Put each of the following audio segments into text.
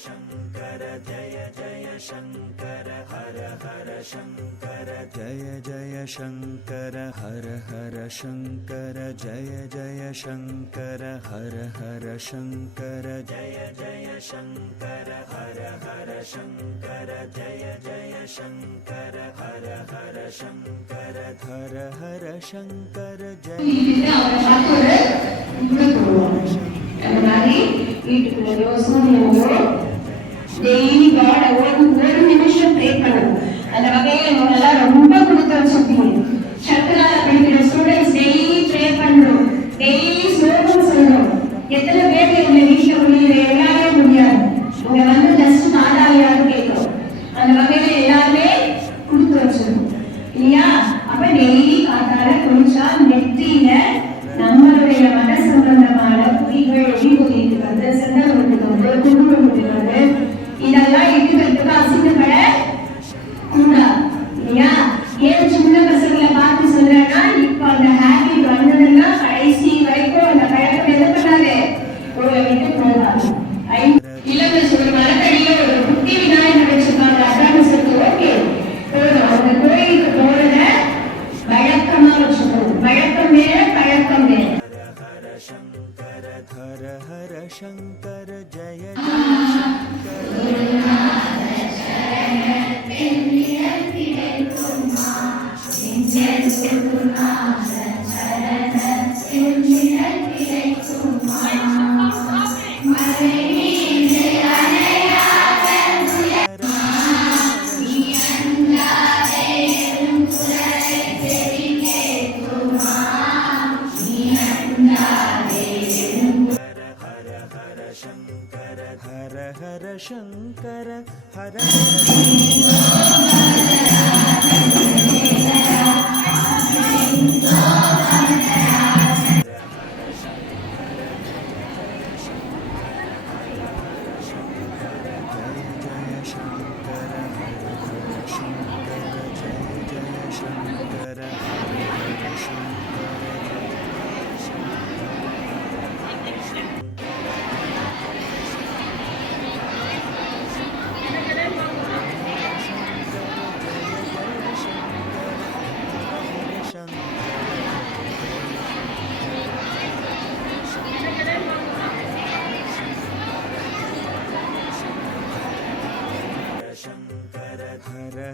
शङ्कर जय जय शङ्कर हर हर शङ्कर जय जय शङ्कर हर हर शङ्कर जय जय शङ्कर हर हर शङ्कर जय जय शङ्कर हर हर शङ्कर जय जय शङ्कर हर हर शङ्कर हर हर शङ्कर जय டெய்லி காட் ஒரு நிமிஷம் ப்ரே பண்ணணும். அந்த வகையில இவங்கெல்லாம் ரொம்ப கொடுத்து வச்சிருக்கீங்க. சக்கரா படிக்கிற ஸ்டூடெண்ட்ஸ் டெய்லி ப்ரே பண்ணணும், டெய்லி ஸ்லோகம் சொல்லணும். எத்தனை பேர் இந்த வீட்டில் முடியுது? எல்லாமே முடியாது. இங்க வந்து ஜஸ்ட் நாலாவது கேட்கணும். அந்த வகையில எல்லாருமே கொடுத்து வச்சிடணும் இல்லையா? அப்ப டெய்லி காட்டால குளிச்சா நெத்தியில நம்மளுடைய மத சம்பந்தமான குறிகள் ஒளிபுரிகிறது, செந்தல் ஒட்டுகிறது, குங்குமம் ஒட்டுகிறது, இதெல்லாம் இட்டுக்கிறதுக்கு அசிங்கப்பட கூடாது இல்லையா? ஏன் சின்ன பசங்களை பார்த்து சொல்றேன்னா, இப்ப அந்த ஹேபிட் வந்ததுன்னா கடைசி வரைக்கும் அந்த பழக்கம் எது பண்ணாது, ஒரு விட்டு போகாது. இளவரசி ஒரு மரத்தடியில ஒரு குட்டி விநாயகர் வச்சிருக்காங்க. அதான் சொல்லுங்க ஓகே போதும். அந்த கோயிலுக்கு போறத வழக்கமா வச்சுக்கணும். வழக்கம் வேற, பழக்கம் வேற. हर हर शङ्कर जय हर हर शङ्कर हर हर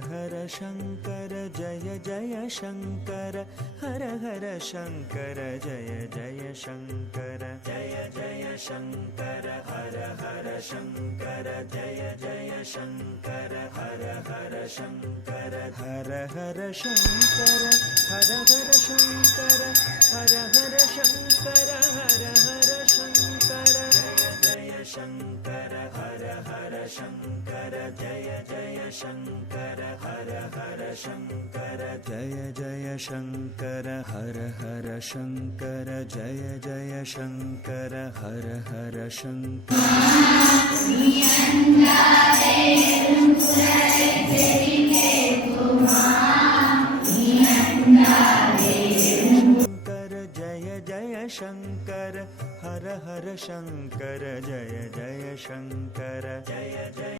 हर शङ्कर जय जय शङ्कर हर हर शङ्कर जय जय शङ्कर जय जय शङ्कर हर हर शङ्कर जय जय शङ्कर हर हर शङ्कर हर हर शङ्कर हर हर शङ्कर हर हर शङ्कर हर हर शङ्कर जय जय शङ्कर हर हर शङ्कर जय जय शङ्कर हर हर शङ्कर जय जय शङ्कर हर हर शङ्कर जय जय शङ्कर हर हर शङ्कर जय जय शङ्कर हर हर शङ्कर जय जय शङ्कर जय जय